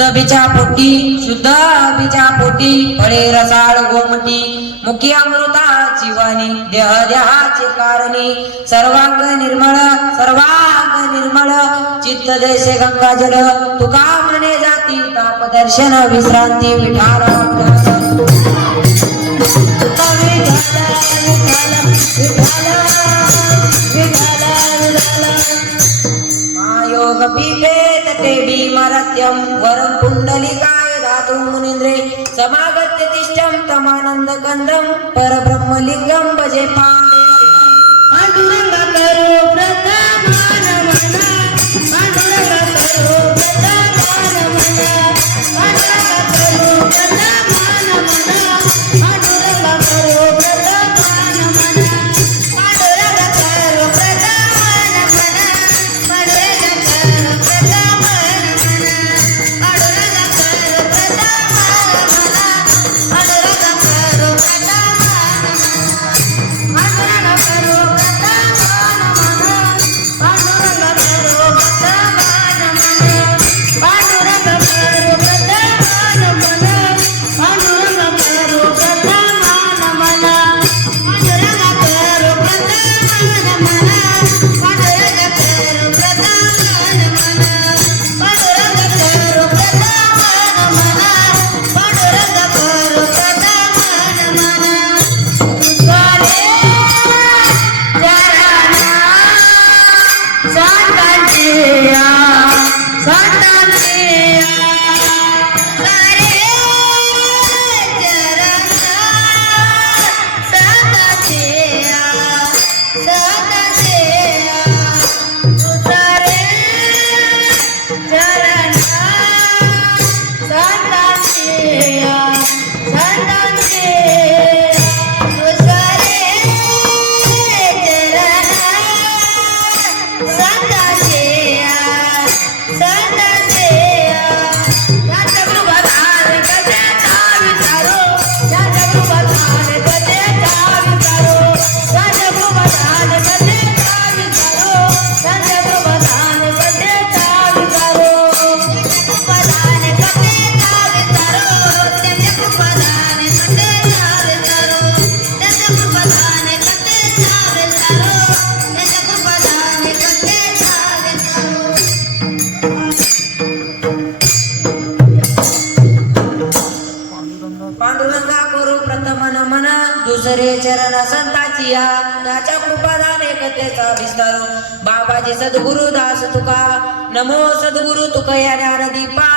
शुद्ध बीच्या पोटी फळे रसाळ गोमटी मुखी अमृताची वाणी देह देहाचे कारणी सर्वांग निर्मळ चित्त जैसे गंगा जल तुका म्हणे जाती ताप दर्शन विश्रांती विठाला योग पीठे तटे भीमरत्यं वरं पुंडलिकाय धातु मुनीन्द्रे समागत्य तिष्ठं तमानंद कंदं परब्रह्मलिंगं भजे पांडुरंग करो प्रथमान मना पांडुरंग करो प्रथमान मना पांडुरंग करो प्रथमान मना पांडुरंग करो प्रथमान मना पांडुरंग करो प्रथमान मना दुसरे चरण संताची त्याच्या कृपादाने कथेचा विस्तार बाबाजी सद्गुरु दास तुका नमो सद्गुरु तुका या ज्ञानदीपा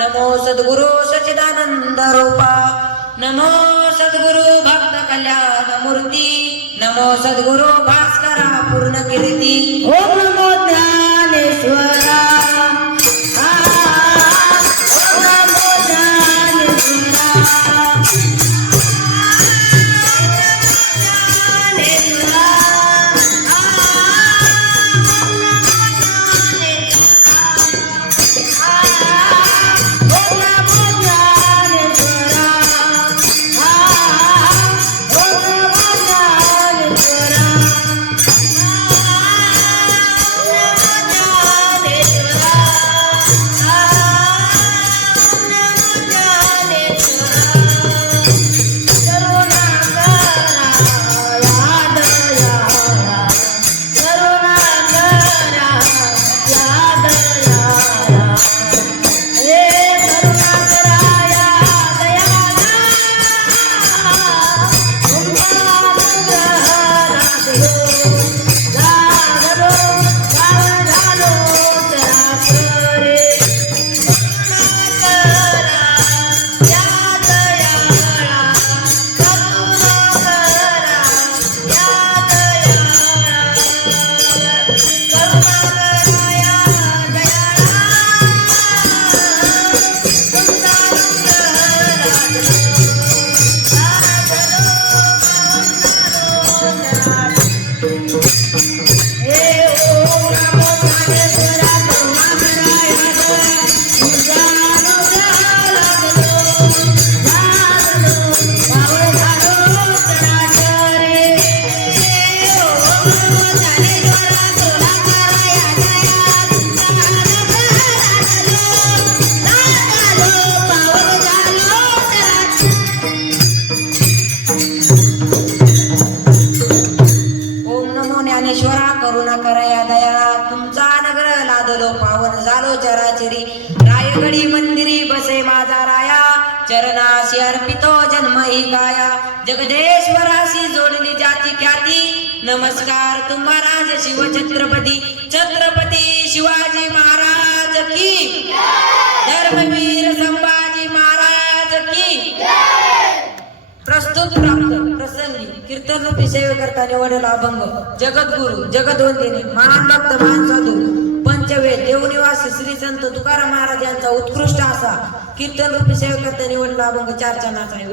नमो सद्गुरु सच्चिदानंद रूपा नमो सद्गुरु भक्त कल्याण मूर्ती नमो सद्गुरु भास्करा पूर्ण कीर्ती ओम नमो ज्ञानेश्वरा करुणा करा या दयाळा तुमचा नगर लादलो पावन झालो चराचरी रायगडी मंदिरी बसे माझा राया चरणाशी अर्पितो जन्म ही काया जगदेश्वराशी जोडली जाती ख्याती नमस्कार तुम्हाला शिव छत्रपती छत्रपती शिवाजी महाराज की धर्मवीर संभाजी महाराज की प्रस्तुत प्राप्त प्रसंगी कीर्तन रूपी सेवे करता निवडला अभंग जगद्गुरु जगदवंदिनी महान भक्त महान साधू पंचवेद देवनिवासी श्री संत तुकाराम महाराज यांचा उत्कृष्ट असा कीर्तन रूपी सेवे करता निवडला अभंग चारच्या नाचाने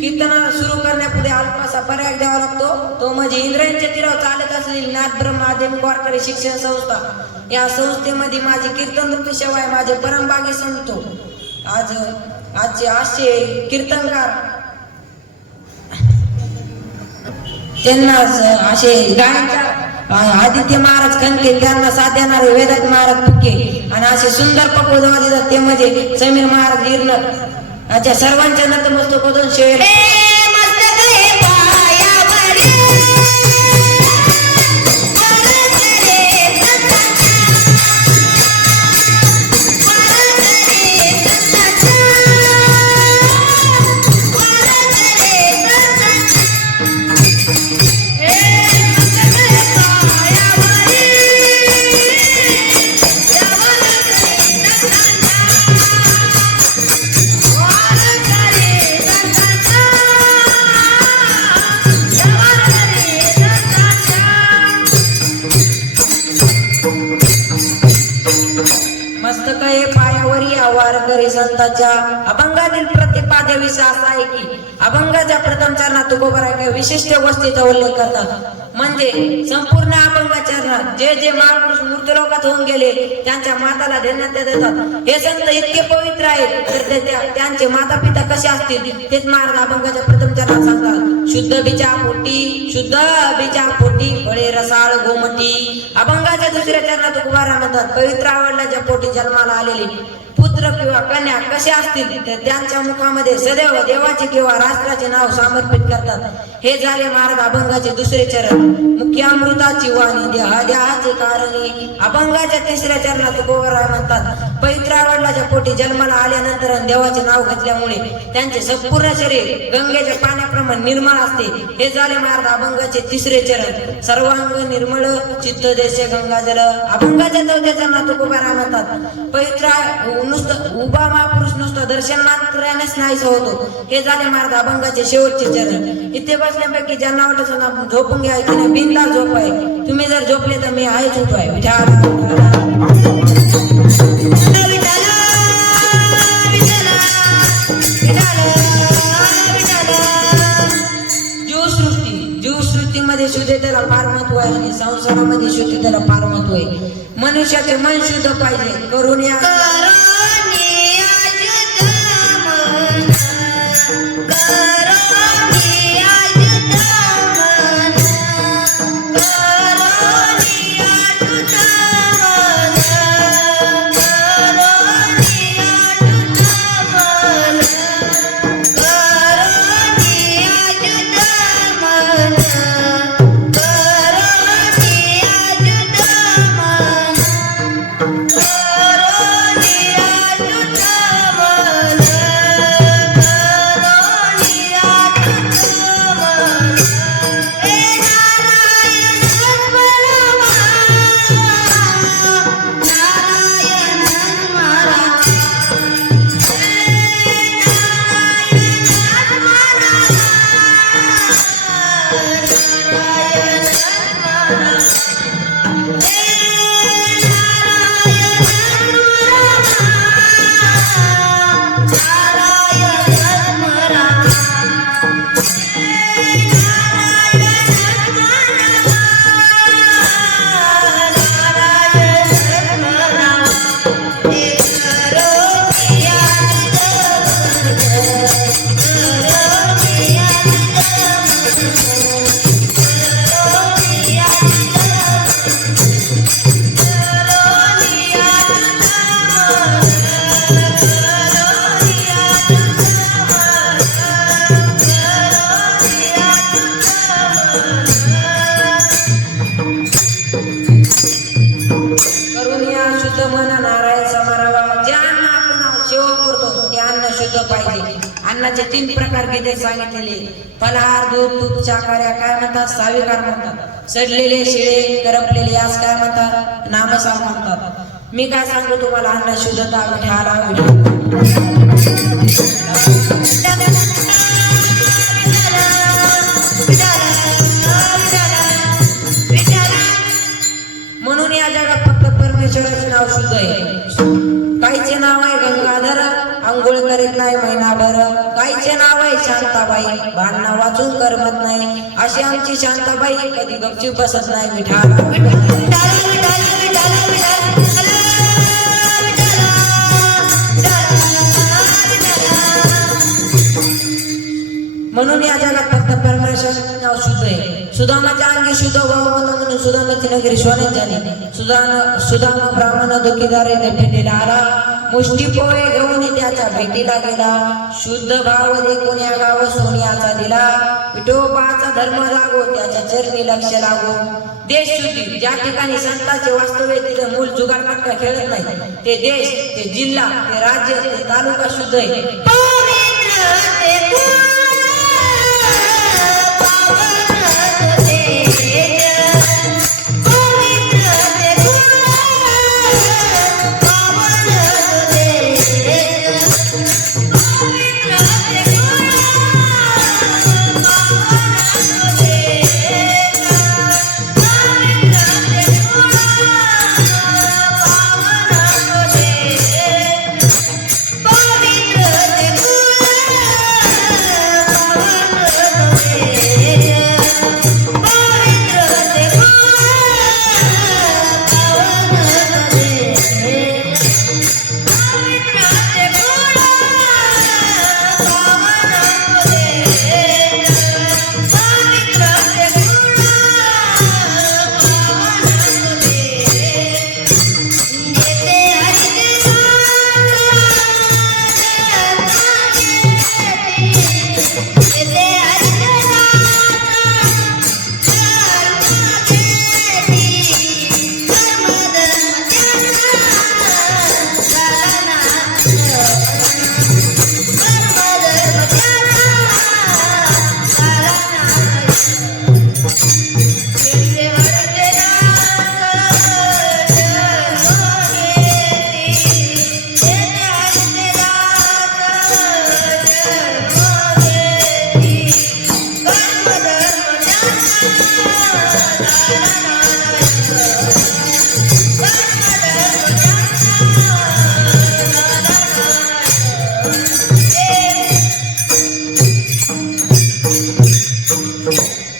कीर्तनाला सुरू करण्यापूर्वी अल्पासा पर्याय द्यावा लागतो तो म्हणजे इंद्रायणच्या तीरावर चालत असलेली नाथ ब्रह्म माध्यमिक वारकरी शिक्षण संस्था या संस्थेमध्ये माझी कीर्तन रूपी सेवा आहे माझे परमभागी संतो आजचे कीर्तनकार त्यांना असे गायनच्या आदित्य महाराज कणके त्यांना साथ देणारे वेदांत महाराज फुके आणि असे सुंदर पकवत देतात ते म्हणजे समीर महाराज गिरनर अच्छा सर्वांच्या नतमस्तक होऊन शेर वारकरी संतांच्या अभंगातील प्रत्येक पाद्याविषयी असा आहे की अभंगाच्या प्रथम चरणात तुकोबरा काही विशिष्ट गोष्टीचा उल्लेख करतात म्हणजे संपूर्ण अभंग चरणात जे जे महापुरुष मृत्यूलोकात होऊन गेले त्यांच्या माताला देण्यात देतात हे संत इतके पवित्र आहेत तर त्यांचे माता पिता कसे असतील तेच महाराज अभंगाच्या प्रथम चरणात सांगतात शुद्ध बीजा पोटी फळे रसाळ गोमटी अभंगाच्या दुसऱ्या चरणात तुकोबरा म्हणतात पवित्र आवडल्याच्या पोटी जन्माला आलेले पुत्र किंवा कन्या कसे असतील तर त्यांच्या मुखामध्ये सदैव देवाचे किंवा राष्ट्राचे नाव समर्पित करतात हे झाले महाराज अभंगाचे दुसरे चरण मुख्य अमृताची वाणी देहाचे कारणी अभंगाच्या तिसऱ्या चरणात तुकोबरा म्हणतात पवित्र आवडल्याच्या पोटी जन्माला आल्यानंतर देवाचे नाव घेतल्यामुळे त्यांचे संपूर्ण शरीर गंगेच्या पाण्याप्रमाणे निर्मळ असते हे झाले महाराज अभंगाचे तिसरे चरण सर्वांग निर्मळ चित्त देशे गंगाजल अभंगाच्या चौथ्या चरणात तुकोबरा म्हणतात पवित्र नुसतं उभा महापुरुष नुसतं दर्शन मात्रानेच नाहीस होतो हे झाले महाराज अभंगाचे शेवटचे चरण इथे बसण्यापैकी ज्यांना वाटत झोपून घ्या तिने बिनधास्त झोप आहे तुम्ही जर झोपले तर मी आहेच उठवाय जीवसृष्टीमध्ये शुद्धतेला फार महत्व आहे आणि संसारामध्ये शुद्धतेला फार महत्व आहे मनुष्याचे मन शुद्ध पाहिजे करून या करो अन्नाचे 3 प्रकार गीतेत सांगितलेले. फलाहार, दूध, तूप, शाकाहारी काय म्हणतात? साविकार म्हणतात. सडलेले, शिळे, करपलेले यास काय म्हणतात? नामसार म्हणतात. मी काय सांगू तुम्हाला? अन्न शुद्धता विठाला म्हणून या जगात फक्त परमेश्वराचे नाव शुद्ध आहे. काहीचे नाव आहे गंगाधर, आंघोळ करीत नाही महिनाभर. काहीचे नाव आहे शांताबाई, भांडणं वाचून करमत नाही. अशी आमची शांताबाई कधी गपचूप बसत नाही. विठाला म्हणून या जगात फक्त परमेश्वराचे नाव शुद्ध आहे. सुदामाच्या अंगी शुद्ध व्हावं म्हणून सुदामाची नगरी सोन्यात झाली. सुदामा ब्राह्मण दुखीदार भेटीला आला. मुष्टी पोहे घेऊन त्याच्या भेटीला गेला. शुद्ध भाव दे कोण्या गाव सोनियाचा दिला. विठोबाचा धर्म लागो त्याच्या चरणी लक्ष लागो. देश शुद्धी ज्या ठिकाणी संतांचे वास्तव्य तिथे मूल जुगार मटका खेळत नाही. ते देश, ते जिल्हा, ते राज्य, ते तालुका शुद्ध आहे.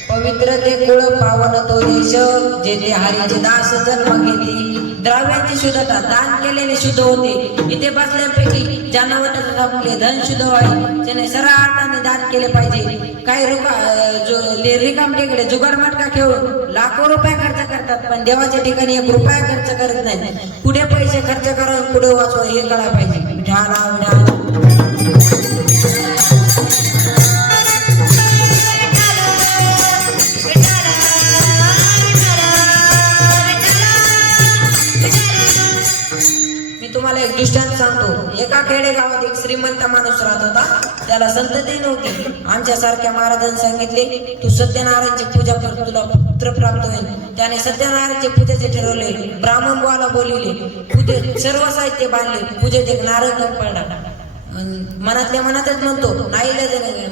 पवित्र ते कुळ पावन तो देश, जेथे हरीचे दास जन्म घेतली. द्रव्याची शुद्धता दान केलेले शुद्ध होते. इथे बसल्यापैकी ज्यांना वाटत आपले धन शुद्ध व्हावे त्याने सर्व अर्थाने दान केले पाहिजे. काही रिकाम टेकडे जुगाड मटका खेळून लाखो रुपये खर्च करतात, पण देवाच्या ठिकाणी 1 रुपया खर्च करत नाही. पुढे पैसे खर्च करून पुढे वाचवा हे कळायला पाहिजे. विठाला तुम्हाला एक दृष्टांत सांगतो. एका खेडेगावात एक श्रीमंत माणूस राहत होता. त्याला संतती नव्हती. आमच्या सारख्या महाराजांनी सांगितले, तू सत्यनारायणची पूजा कर, तुला पुत्र प्राप्त होईल. त्याने सत्यनारायणचे पूजेचे ठरवले. ब्राह्मण बुवाला बोलविले. पूजे सर्व साहित्य बांधले. पूजेत एक नारळ कमी पडला. मनातल्या मनातच म्हणतो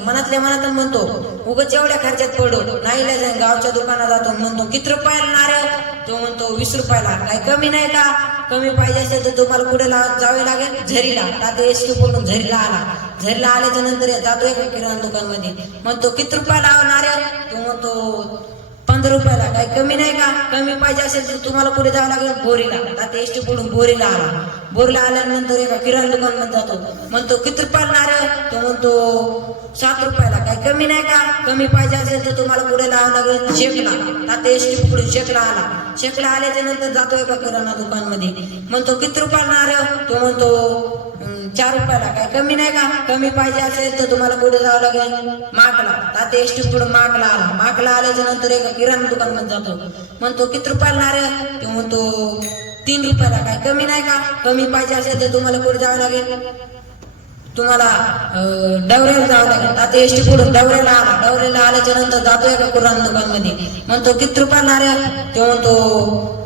मनातल्या मनातच म्हणतो उगाच एवढ्या खर्चात पडो. नाईला गावच्या दुकानात जातो. म्हणतो किती रुपयाला नारळ? तो म्हणतो 20 रुपयाला. काही कमी नाही का? कमी पाहिजे असेल तर तुम्हाला कुठे जावे लागेल? झरीला. आता एसटी पकडून झरीला आला. झरीला आल्याच्या नंतर जातो एका किराणा दुकानमध्ये. म्हणतो किती रुपयाला नारळ? तो म्हणतो 15 रुपयाला. काही कमी नाही का? कमी पाहिजे असेल तर तुम्हाला कुठे जावं लागेल? बोरीला. आता एसटी पकडून बोरीला आला. बोरीला आल्यानंतर एका किराणा दुकानमध्ये जातो. म्हणतो किती रुपयाला नारळ? तो म्हणतो 7 रुपयाला. काही कमी नाही का? कमी पाहिजे असेल तर तुम्हाला पुढे लावावं लागेल? शेकला. आता एसटी पकडून शेकला आला. शेकला आल्याच्या नंतर जातो एका किराणा दुकानमध्ये. म्हणतो किती रुपयाला नारळ? तो म्हणतो 4 रुपयाला. काही कमी नाही का? कमी पाहिजे असेल तर तुम्हाला पुढे जावं लागेल? माकला. आता एसटी पुढे माकला आला. माकला आल्याच्या नंतर एका किराणा दुकानमध्ये जातो. म्हणतो किती रुपयाला नारळ? तो म्हणतो 3 रुपयाला. काही कमी नाही का? कमी पाहिजे असेल तर तुम्हाला पुढे जावं लागेल? तुम्हाला डवऱ्याला जावं लागेल. आता एसटी पुढून डवऱ्याला आला, डवऱ्याला आल्याच्या नंतर जातोय का कुराण दुकान मध्ये, म्हणतो किती रुपयाला नारळ, ते म्हणतो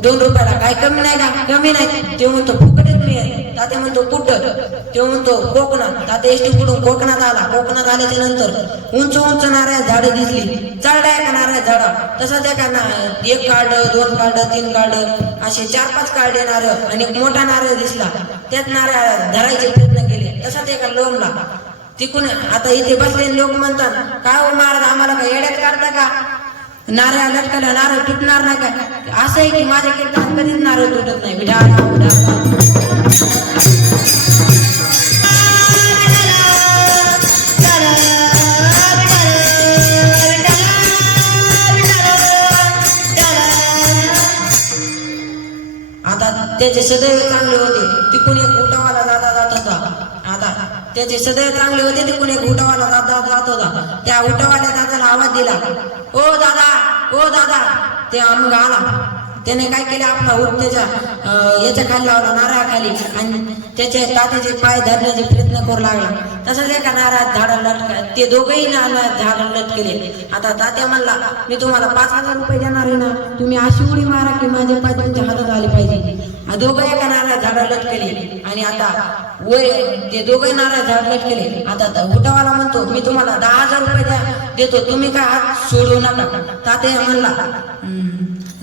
2 रुपयाला. काय कमी नाही का? कमी नाही. ते म्हणतो फुकटच मिळेल. ताते म्हणतो कुठं, ते म्हणतो कोकणात. ताते एसटी पुढून कोकणात आला, कोकणात आल्याच्या नंतर उंच उंच नारळ झाडं दिसली, चढाय का नारळ झाडा, तसंच एका 1 कार्ड 2 कार्ड 3 कार्ड असे 4-5 कार्डे नारळ आणि एक मोठा नारळ दिसला. त्यात नारळ धरायचे प्रयत्न केले. तसाच एका लोमला तिकून. आता इथे बसलेले लोक म्हणतात, काय हो महाराज आम्हाला काय येड्यात काढता का? नारळ लटकायला नारळ तुटणार नाही का? असं आहे की माझ्या कीर्तनात कधीच नारळ तुटत नाही. आता त्याचे सदैव चांगले होते. तिकून एक उठावाला दादा जात होता. आता त्याचे सदैव चांगले होते. तिकून एक उठावाला दादा जात होता. त्या उठावाल्या दादाला आवाज दिला, ओ दादा, ओ दादा. ते अमगा आला. त्याने काय केलं, आपला उठ त्याच्या याच्या खाली लावला, नारळाखाली, आणि त्याचे तात्याचे पाय धरण्याचे प्रयत्न करू लागला. तसंच एका नारळात झाडाला लटका, ते दोघंही झाडाला लटकले. आता तात्या म्हणला, मी तुम्हाला 5,000 रुपये देणार आहे ना, तुम्ही अशी उडी मारा की माझे पाय तुमच्या हातात आले पाहिजे. दोघं एका नारळात झाडाला लटकले. आणि आता वय ते दोघंही नारळ झाड लटकले. आता उठावाला म्हणतो, मी तुम्हाला 10,000 रुपये देतो, तुम्ही काय हात सोडू नका. तात्या म्हणला,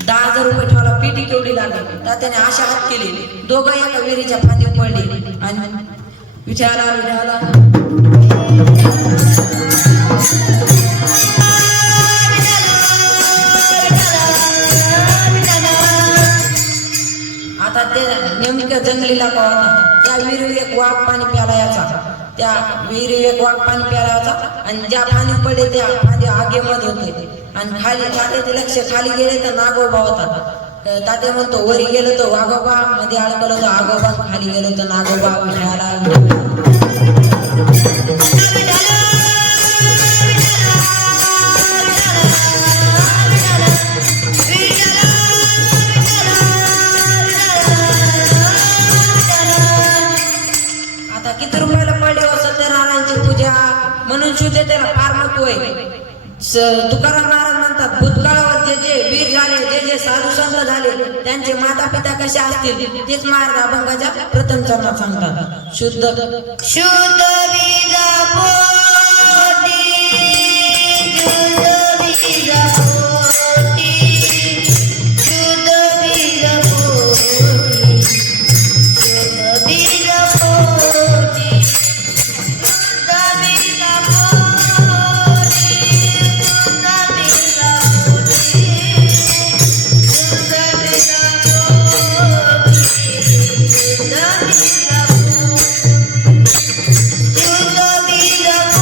10,000 रुपये ठेवायला पेटी केवढी लागली. तात्याने अशा हात केली. दोघं एका विहिरीच्या फांदीवर पडले आणि विचारा आता ते नेमकं जंगलीला का होता. त्या विहिरीवर एक वाघ पाणी प्याला याचा. त्या विहिरीवर एक वाघ पाणी प्याला याचा आणि ज्या पाणी पडले त्या पाणी आगेमध्ये होते. आणि खाली तात्याचे लक्ष खाली गेले तर नागोबा होता. तात्या म्हणतो, वरी गेलो तर वाघोबा, मध्ये अडकलो तर आगोबा, खाली गेलो तर नागोबा. आता किती रुपयाला पडली हो सत्यनारायणची पूजा, म्हणून शुद्ध त्याला फार महत्व आहे. तुकाराम महाराज म्हणतात, भूतकाळावर जे जे वीर झाले, जे जे साधू संत झाले, त्यांचे माता पिता कसे असतील तेच महाराज अभंगाच्या प्रथम चरणात सांगतात. शुद्ध शुद्ध बीज पोटी, शुद्ध बीज पोटी, शुद्ध बीज पोटी, शुद्ध बीज पोटी, शुद्ध बीज पोटी.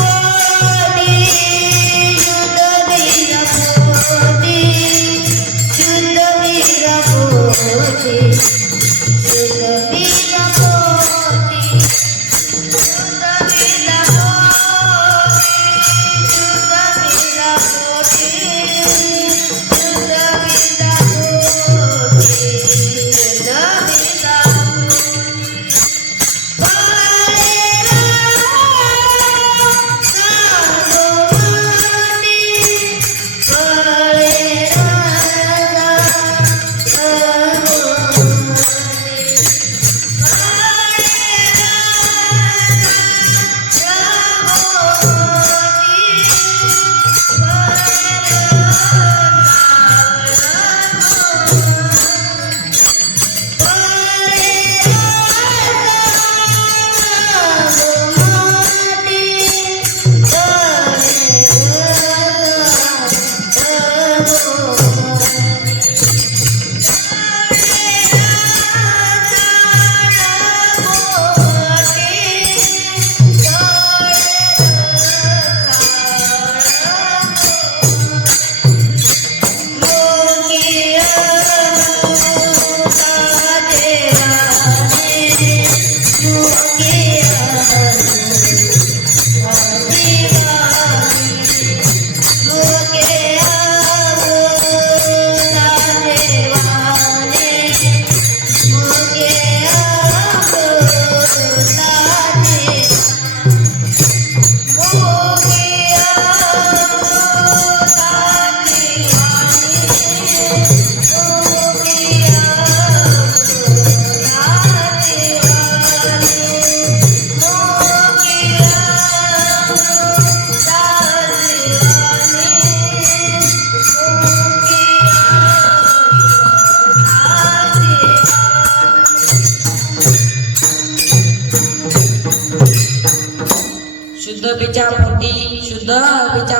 शुद्ध बीच्या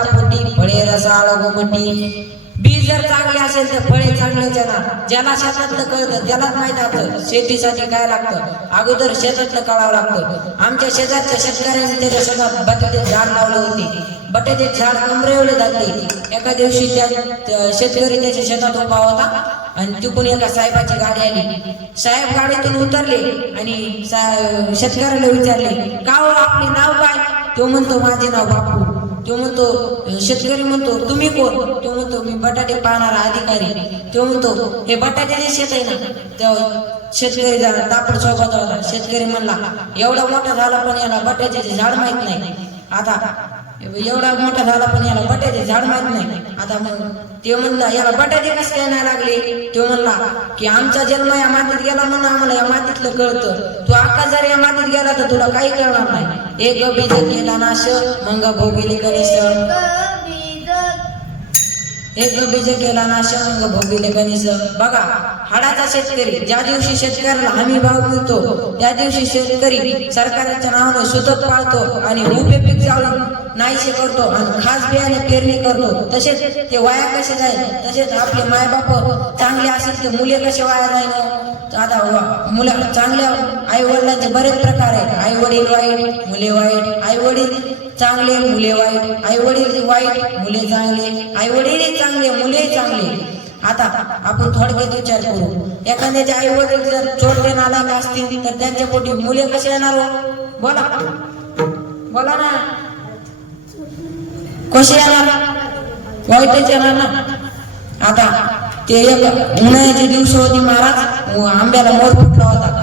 पोटी फळे रसाळ गोमटी. बी जर चांगले असेल तर फळे चांगलेच येणार. ज्याला शेतातलं कळतं त्यालाच माहित असतं शेतीसाठी काय लागतं. अगोदर शेतातलं कळावं लागतं. आमच्या शेजारच्या शेतकऱ्यांनी त्याच्या शेतात बटाट्याचे झाड लावले होते. बटाट्याचे झाड कमरेवले जाते. एका दिवशी त्या शेतकरी त्याच्या शेतात उभा होता आणि तिकडून एका साहेबाची गाडी आली. साहेब गाडीतून उतरले आणि शेतकऱ्याला विचारले, का हो आपले नाव काय? तो म्हणतो माझे नाव बापू. तो म्हणतो, शेतकरी म्हणतो तुम्ही कोण? तो म्हणतो मी बटाटे पाहणारा अधिकारी. तो म्हणतो हे बटाट्याचे शेत आहे ना? तेव्हा शेतकरी झाला तापड सोबत होता. शेतकरी म्हणला, एवढा मोठा झाला पण याला बटाट्याचे झाड माहित नाही. आता एवढा मोठा झाला पण याला बटाट्याचे झाड माहित नाही. आता मग ते म्हणला, याला बटाटे कस काय नाही लागले? तो म्हणला की आमचा जन्म या मातीत गेला म्हणून आम्हाला या मातीतलं कळतं. तू आका जर या मातीत गेला तर तुला काही कळणार नाही. एक बीज केला नाश मग भोगिले गणेश. एक बीज केला नाश मग भोगिले गणेश. बघा, हाडाचा शेतकरी ज्या दिवशी शेतकऱ्याला हमी भाव मिळतो त्या दिवशी शेतकरी सरकारच्या नावाने सुतक पाळतो आणि उभे पीक जाळून नाहीसे करतो आणि खास बियाणे पेरणी करतो. तसेच ते वाया कसे जाईल, तसेच आपले मायबाप चांगले असेल ते मुले कसे वाया जाईल. आता मुलं चांगल्या आई वडिलांचे बरेच प्रकार आहेत. आई वडील वाईट, मुले वाईट. आई वडील चांगले, मुले वाईट. आई वडील वाईट, मुले चांगले. आई वडील चांगले, मुले चांगले. आता आपण थोडक्यात विचार करू. एखाद्याचे आई वडील जर चोरटे नालायक असतील तर त्यांच्या पोटी मुले कसे येणार? बोला बोला ना, कसे येणार? वाईटच येणार ना. आता ते एक उन्हाळ्याचे दिवस होते महाराज, आंब्याला मोर फुटला होता.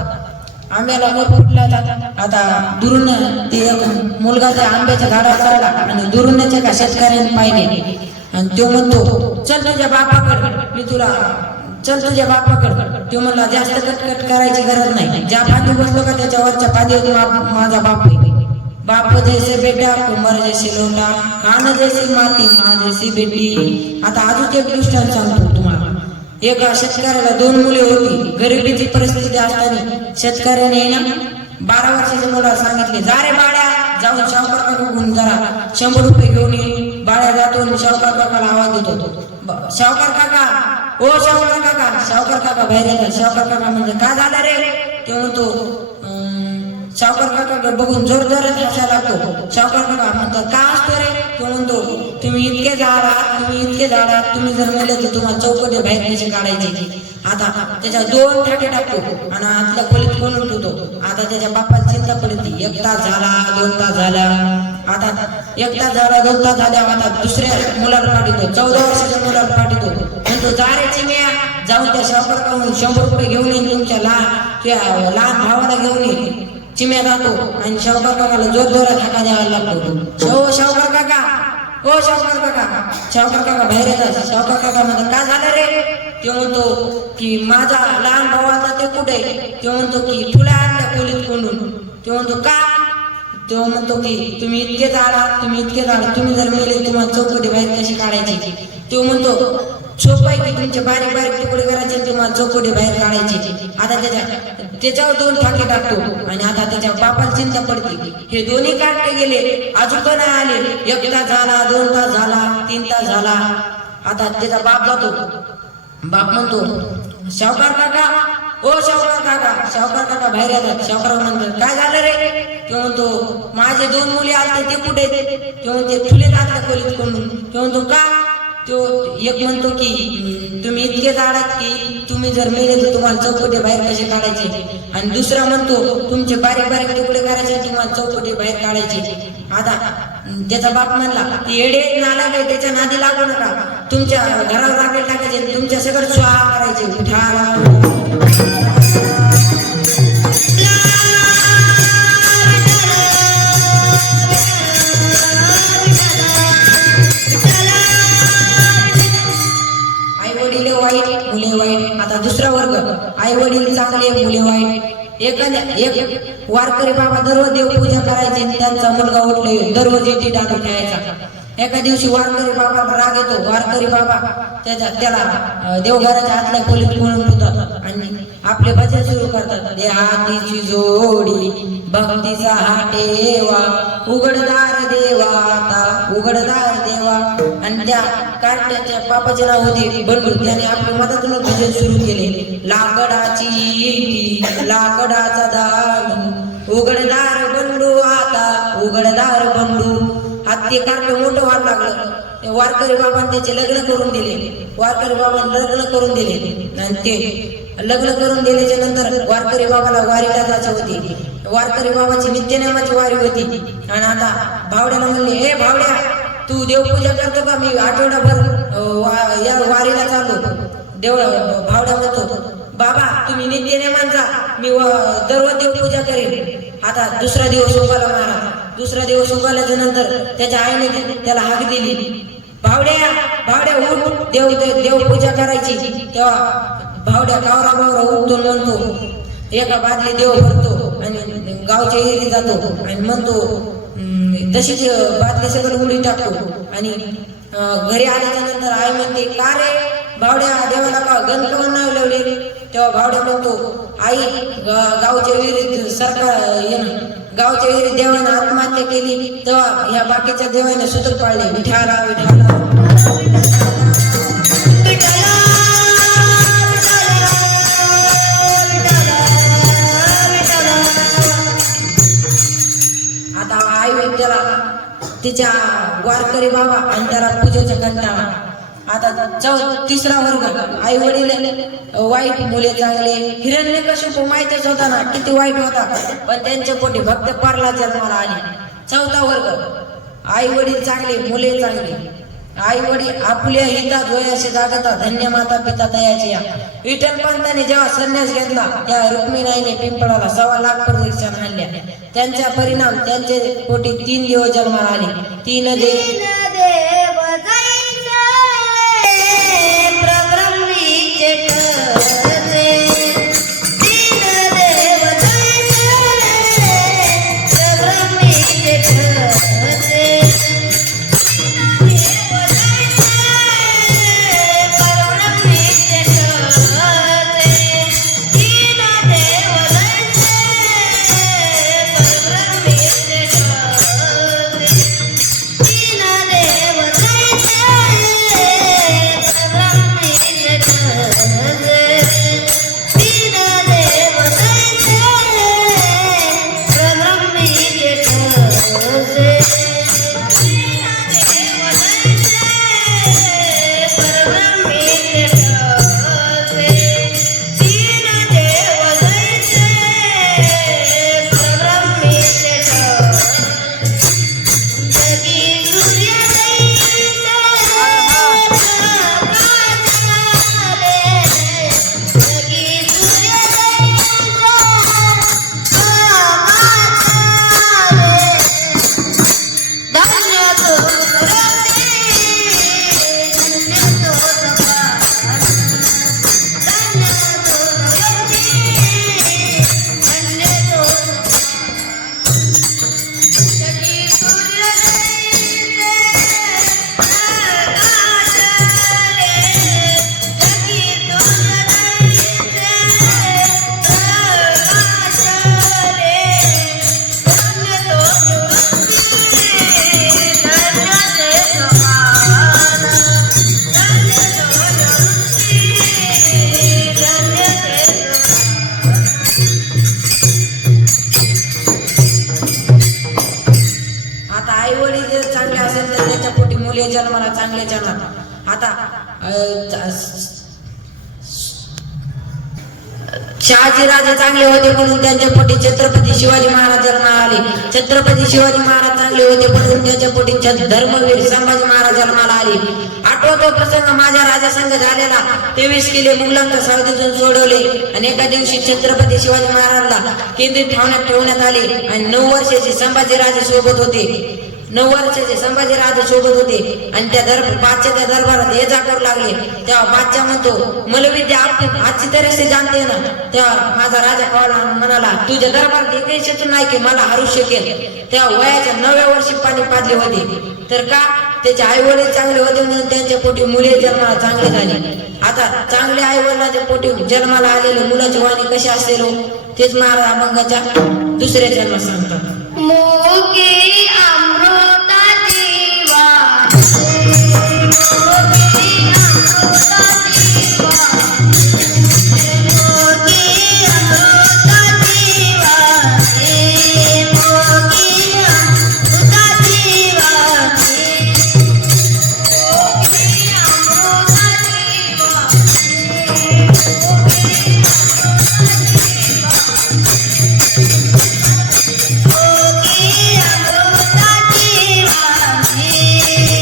आंब्याला मोर फुटला होता. आता दुरून ते एक मुलगा त्या आंब्याच्या झाडावर चढला आणि दुरूनच एका शेतकऱ्याने पाहिले आणि तो म्हणतो, चल तुझ्या बापाकडे, मी तुला चल तुझ्या बापाकडे. तो म्हणला, जास्त कटकट करायची गरज नाही. ज्या फांदी बसलो का त्याच्यावरच्या फांदीवर माझा बाप आहे. बाप जैसे बेटा, कुमार जैसे लोटा, कान जैसी माती, माँ जैसी बेटी. आता अजून एक दृष्टांत सांगतो तुम्हाला. एका शेतकऱ्याला 2 मुले होती. गरिबीची परिस्थिती असताना शेतकऱ्याने ना 12 वर्षाच्या मुलाला सांगितले, जा रे बाळ्या, जाऊन सावकार काकाकडून जरा 100 रुपये घेऊन ये. बाळ्या जातो आणि सावकार काकाला आवाज देतो, सावकार काका, ओ सावकार काका. सावकार काका बाहेर येतात. सावकार काका म्हणजे काय झालं रे? ते म्हणतो, सावकार काका बघून जोर जोरात हसायला लागतो. सावकार काका म्हणतात, का असतो रे? तो म्हणतो, तुम्ही इतके झाडा, तुम्ही जर मेले तर तुम्हाला चौकटे बाहेर कसे काढायचे. आता त्याच्या 2 ठाके टाकतो आणि आतल्या खोलीत कोण उठवतो. आता त्याच्या बापाला चिंता पडते. 1 तास झाला, 2 तास झाला. आता 1 तास झाला, 2 तास झाल्या. आता दुसऱ्या मुलाला पाठवतो, 14 वर्षाच्या मुलाला पाठवतो. म्हणतो, जा रे चिम्या, जाऊन त्या सावकाराकडून 100 रुपये घेऊन ये. तुमच्या लहान भावाला घेऊन ये. चिम्या जातो आणि सावकार काकाला जोर जोरात हाका द्यायला लागतो, ओ सावकार काका, ओ सावकार काका. सावकार काका बाहेर येतात. सावकार काका म्हणतात, काय झालं रे? ते म्हणतो की माझा लहान भावाचा ते कुठे? ते म्हणतो की तुला आणल्या खोलीत कोंडून. ते म्हणतो का? तो म्हणतो की तुम्ही इतके झाडा, तुम्ही जर मेले तुम्हाला चौकटी बाहेर कशी काढायची. तो म्हणतो, सोपं आहे की तुमचे बारीक बारीक तुकडे करायचे, तुम्हाला चौकटी बाहेर काढायचे. आता त्याच्यावर 2 ठाके टाकतो आणि आता त्याच्या बापाला चिंता पडते. हे दोन्ही काढले गेले, अजून पण आले. 1 तास झाला, 2 तास झाला, 3 तास झाला. आता त्याचा बाप जातो. बाप म्हणतो, सावकार काका, ओ सावकार काका. सावकार काका बाहेर येतात. सावकार म्हणतात, काय झालं रे? तो म्हणतो, माझे 2 मुले आले ते कुठे? ते म्हणते, तुले घातल्या खोलीत कोंडून. तो म्हणतो, का? तो एक म्हणतो की तुम्ही इतके झाडात की तुम्ही जर मेले तर तुम्हाला चौकटे बाहेर कसे काढायचे. आणि दुसरा म्हणतो, तुमचे बारीक बारीक तुकडे करायचे, तुम्हाला चौकटे बाहेर काढायचे. आता त्याचा बाप म्हणला, येडे नालायक आहे, त्याच्या नादी लागू नका. तुमच्या घरावर राखेल टाकायचे, तुमच्या सगळं स्वाहा करायचे. उठा वाईट, मुले वाईट. आता दुसरा वर्ग, आई वडील चांगले, मुले वाईट. एक वारकरी बाबा दररोज देवपूजा करायचे. त्यांचा मुलगा उठले, दररोज इटी डालून खेळायचा. एका दिवशी वारकरी बाबाला राग येतो. वारकरी बाबा त्याला देवघराच्या आतल्या खोलीत कोंडून ठेवतात आणि आपले भजन सुरू करतात. देहातीची जोडी भक्तीचा हा ठेवा उघडदार देवा आता उघडदार देवा. आणि त्या कार्ट्याच्या बापाचे नाव होते बंडू. त्याने आपल्या मतातून भजन सुरू केले. लाकडाची इटी लाकडाचा दांडू उघडदार बंडू आता उघडदार बंडू. आता ते कार्ट मोठं व्हायला लागलं. ते वारकरी बाबांनी त्याचे लग्न करून दिले. वारकरी बाबांनी लग्न करून दिले आणि ते लग्न करून दिल्याच्या नंतर वारकरी बाबाला वारीला जायचे होते. वारकरी बाबाची नित्यनेमाची वारी होती. आणि आता भावड्याला म्हणले, हे भावड्या तू देवपूजा करतो का? मी आठवडाभर या वारीला चाललो. भावड्या म्हणतो, बाबा तुम्ही नित्यनेमान जा, मी दररोज देवपूजा करेन. आता दुसरा दिवस उगाला महाराज. दुसरा दिवस उगाल्याच्या नंतर त्याच्या आईने त्याला हाक दिली, भावड्या भावड्या उठ, देवपूजा करायची. तेव्हा भावड्या गावरा गावरा उठतो म्हणतो, एका बादली देव भरतो आणि गावच्या एरी जातो आणि म्हणतो तशीच बादली सगळं उडी टाकतो. आणि घरी आल्याच्या नंतर आई म्हणते, का रे भावड्या देवाला का गणकवण नाव लावले? तेव्हा भावड्या म्हणतो, आई गावच्या विहिरीत गावच्या विहिरीत देवाने आत्महत्या केली, तेव्हा या बाकीच्या देवाने सूत्र पाळले, विठाला विठाला. तिच्या वारकरी बाबा आणि त्याला पूजेचा कंटाळा. आता तिसरा वर्ग. आई वडील वाईट, मुले चांगले. हिरण्यकशिपू माहितीच होता ना किती वाईट होता, पण त्यांच्या पोटी भक्त पारला जन्माला आली. चौथा वर्ग. आई वडील चांगले, मुले चांगली. आई वडील आपल्या हिता जोयाशी जागता, धन्य माता पिता तयाची या. विठ्ठल पंताने जेव्हा संन्यास घेतला त्या रुक्मिणीने पिंपळाला 1.25 लाख प्रदक्षिणा आणल्या. त्यांचा परिणाम त्यांचे पोटी 3 देव जन्माला आले. 3 देव जन्माला चांगले जन्मात. आता शहाजी राजे चांगले होते म्हणून त्यांच्या पोटी छत्रपती शिवाजी महाराज जन्माला आले. छत्रपती शिवाजी महाराज चांगले होते म्हणून त्यांच्या पोटी धर्मवीर संभाजी महाराज जन्माला आले. आठवतो प्रसंग माझ्या राजासंग झालेला. 23 किले मुघलांच्या सावधीतून सोडवले आणि एका दिवशी छत्रपती शिवाजी महाराजांना केंद्रित ठेवण्यात आले आणि 9 वर्षाचे संभाजी राजे सोबत होते. 9 वर्षाचे संभाजीराजे सोबत होते आणि बादशाच्या दरबारात ये जा करू लागले. तेव्हा बादशाह म्हणतो मलविद्या आजची तरह से जानते ना. तेव्हा माझा राजा कळला म्हणाला तुझ्या दरबारात एकही शत्रू नाही की मला हरू शकेल. तेव्हा वयाच्या 9व्या वर्षी पाणी पाजले होते. तर का त्याचे आई वडील चांगले होते म्हणून त्यांच्या पोटी मुले जन्माला चांगले झाले. आता चांगल्या आई वडिलांच्या पोटी जन्माला आलेले मुलाची वाणी कशी असेल हो? तेच महाराज अभंगाच्या दुसऱ्या जन्मात सांगतात. मोगे अमृताची वाणी, मोगे अमृताची वाणी, मोगे अमृताची वाणी, मोगे अमृताची वाणी, मोगे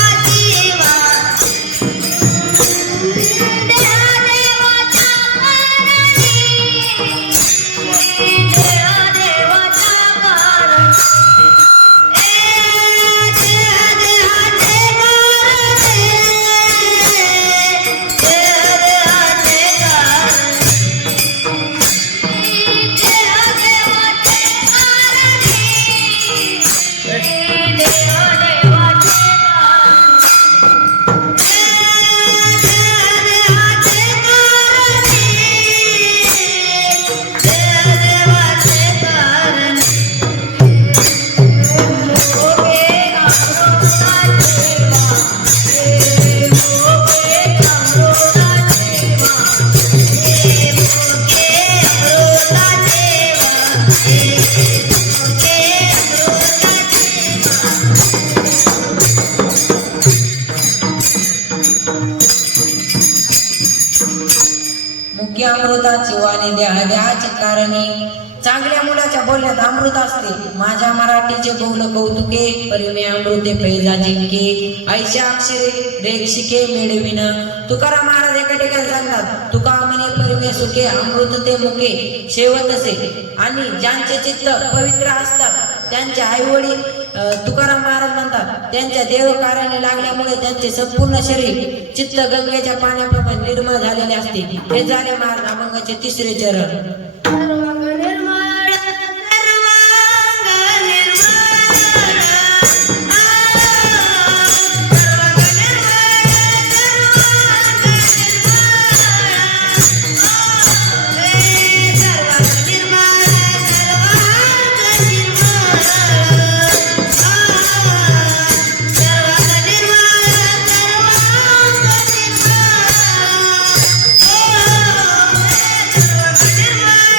अमृताची मुख्य अमृताची वाणी द्याचे कारणे. चांगल्या मुलाच्या बोलण्यात अमृत असते. माझ्या मराठीचे बोल कौतुके परिमे अमृते पैजा जिंके ऐशा अक्षरे रेक्षिके मिळविन. तुकाराम महाराज एका ठिकाणी सांगतात तुका म्हणे परिमे सुखे अमृत ते मुखे शेवतसे. आणि ज्यांचे चित्त पवित्र असतात त्यांचे आई वडील तुकाराम महाराज म्हणतात त्यांच्या देव कार्याने लागल्यामुळे त्यांचे संपूर्ण शरीर चित्त गंगेच्या पाण्याप्रमाणे निर्मळ झालेले असते. हे झाले महाराज अभंगाचे 3रे चरण. निर्मळ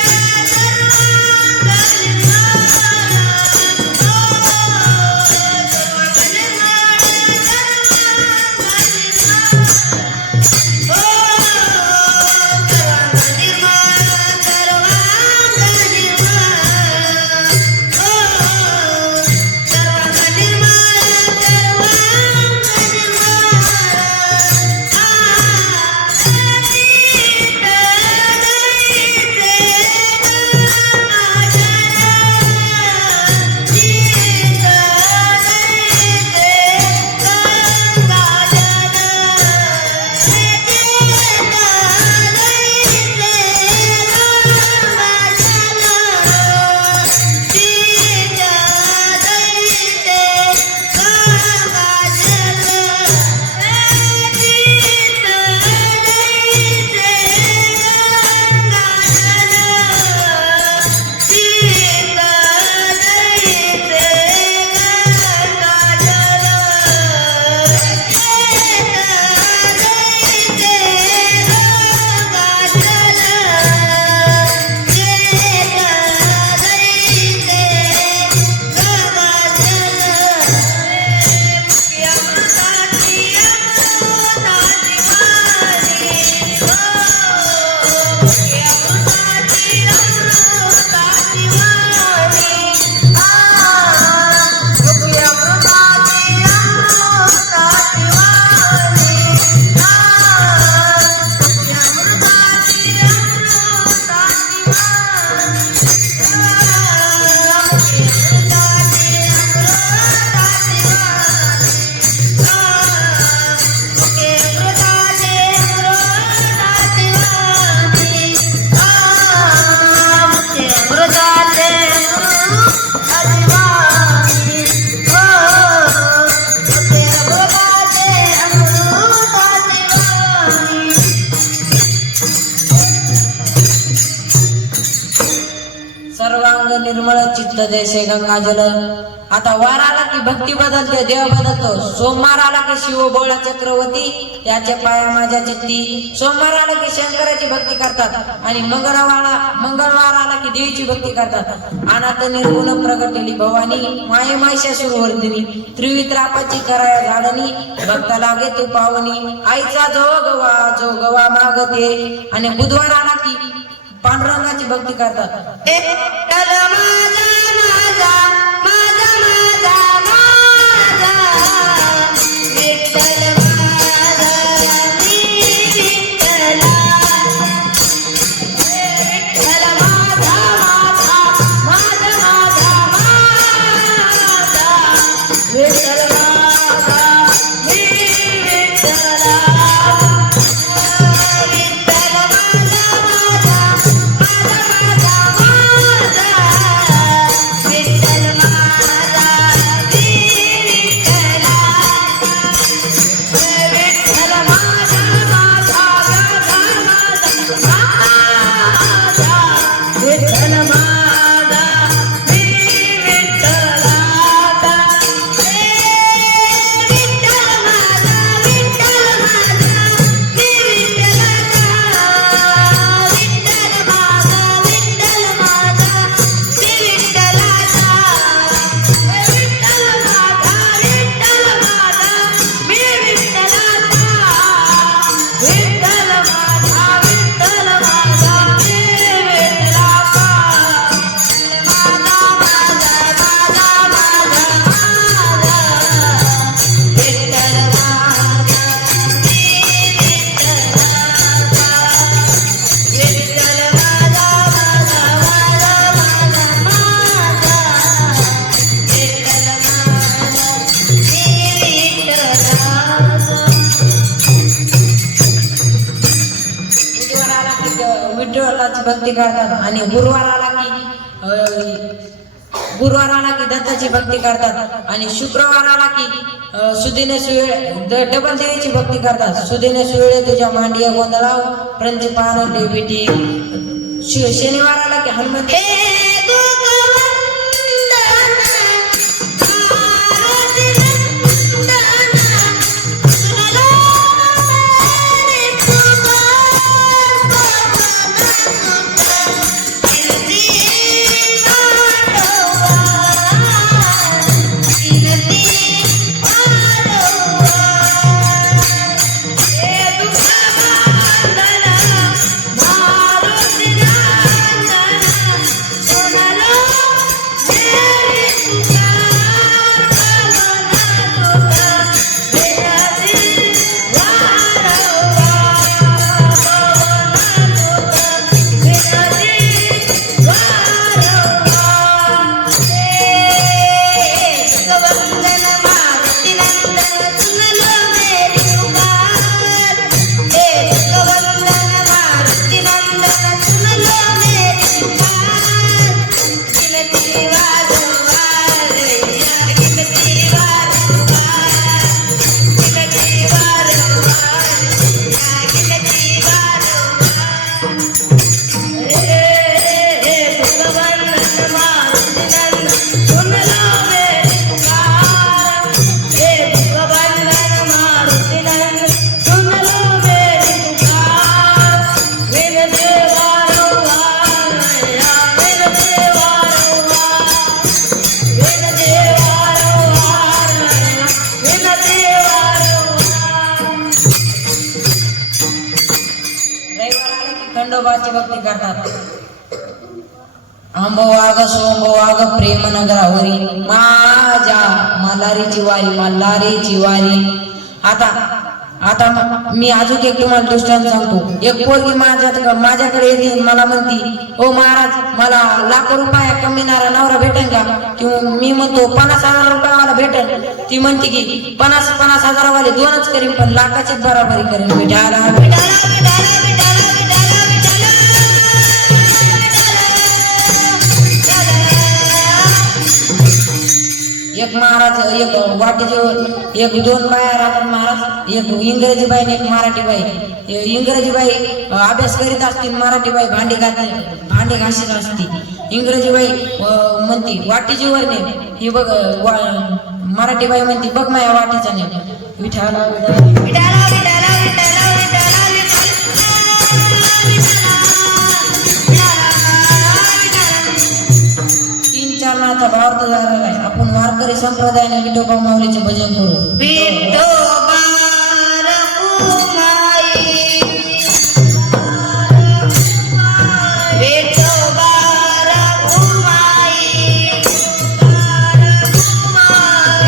जैसे गंगाजल. आता वार आला की भक्ती बदलते, देव बदलतो. सोमवार आला की शिव बोळा चक्रवर्ती, त्याच्या पाया माझ्या चित्ती. सोमवार आला की शंकराची भक्ती करतात आणि मंगळवार आला की देवीची भक्ती करतात. अनाथ निर्गुण प्रगटली भवानी, माये महिषासुरवर्धिनी. त्रिवित्रापाची कराया झाडणी, भक्ताला घेते पावनी. आईचा जो गवा मागते. आणि बुधवार आला की पांडुरंगाची भक्ती करतात. विठ्ठल माझा माझा माझा माझा माझा विठ्ठल माझा मी विठ्ठला विठ्ठल माझा माझा माझा माझा माझा विठ्ठल माझा मी विठ्ठला विठ्ठल माझा माझा विठ्ठल माझा मी विठ्ठला विठ्ठल माझा माझा माझा विठ्ठल माझा मी विठ्ठला विठ्ठल माझा विठ्ठल माझा मी विठ्ठला विठ्ठल माझा विठ्ठल माझा मी विठ्ठला विठ्ठल माझा विठ्ठल माझा मी विठ्ठला विठ्ठल माझा विठ्ठल माझा मी विठ्ठला माझा माझा माझा माझा विठ्ठल माझा मी विठ्ठला विठ्ठल माझा माझा माझा माझा विठ्ठल माझा मी बुधवार आला की विठ्ठलाची भक्ती करतात आणि गुरुवार आला की दत्ताची भक्ती करतात आणि शुक्रवार आला की सुदिने सुळे डबल देवीची भक्ती करतात. सुदिने सुळे तुझ्या मांडिया गोंधळाव प्रंजपान देवीटी. शनिवार आला की हनुमंत खंडोबाची भक्ती करतात. आंबवाग सोंबवाग प्रेम नगरावरी माझ्या मल्हारीची वारी. आता मी अजून एक तुम्हाला दृष्टांत सांगतो. एक पोरगी माझ्याकडे येते, मला म्हणती, ओ महाराज मला लाखो रुपया कमीनारा नवरा भेटेल का? किंवा मी म्हणतो 50,000 रुपयावाला भेटेल. ती म्हणते की 50,000 वाले दोनच करीन, पण लाखाचीच बराबरी करेन. एक महाराज, एक वाटेचे एक दोन बाया राहतात महाराज, एक इंग्रजी बाई आणि एक मराठी बाई. इंग्रजी बाई अभ्यास करीत असतील, मराठी बाई भांडे घासीत असते. इंग्रजी बाई म्हणते वाटेची वर ने, ही बघ मराठी बाई म्हणते बघ माझ्या वाटेचा ने. विठाला तीन चरणाचा भावार्थ झालेला आहे. आपण वारकरी संप्रदायाने विठोबा माऊलीचे भजन करू. विठोबा रखुमाई, विठोबा रखुमाई,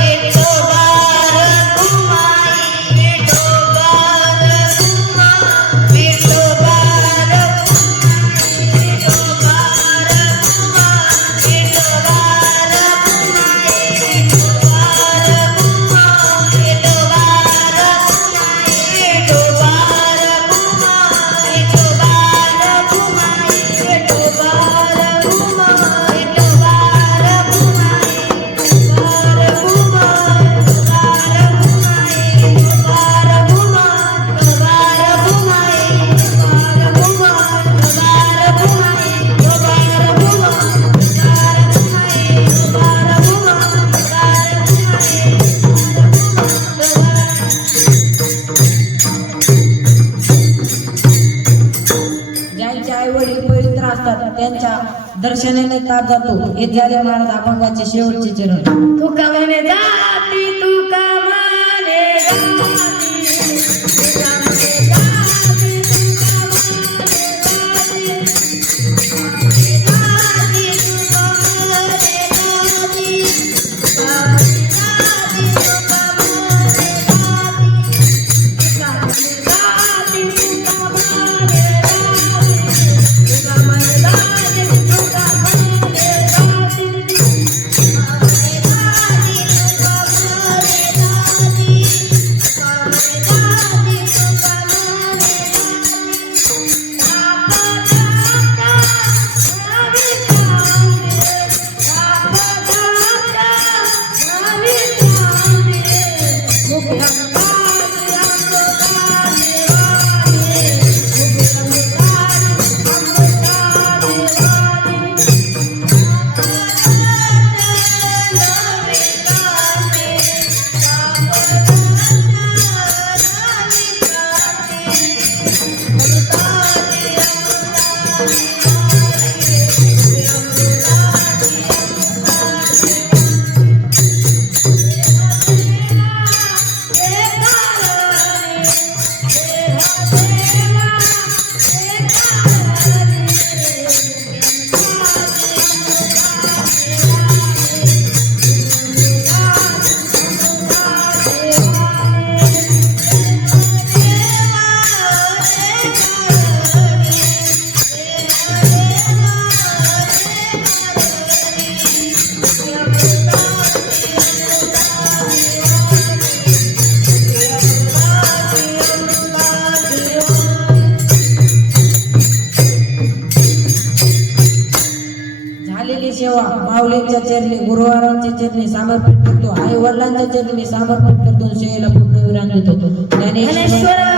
विठोबा रखुमाई, विठोबा रखुमाई, विठोबा ज्यांचे आई वडील पवित्र असतात त्यांच्या दर्शनाने ताप जातो. हे झाले महाराज अभंगाचे शेवटचे चरण. तुका म्हणे जाती, तुका म्हणे जाती, तुका म्हणे जाती, तुका म्हणे जाती, तुका म्हणे जाती, तुका म्हणे जाती, तुका म्हणे जाती, तुका म्हणे जाती, तुका म्हणे जाती, तुका म्हणे जाती. सेवा माऊलींच्या चरणी, गुरुवारांच्या चरणी समर्पित करतो. आई वडिलांच्या चरणी समर्पित करतो. सेवेला पूर्ण विराम देतो. ज्ञानेश्वर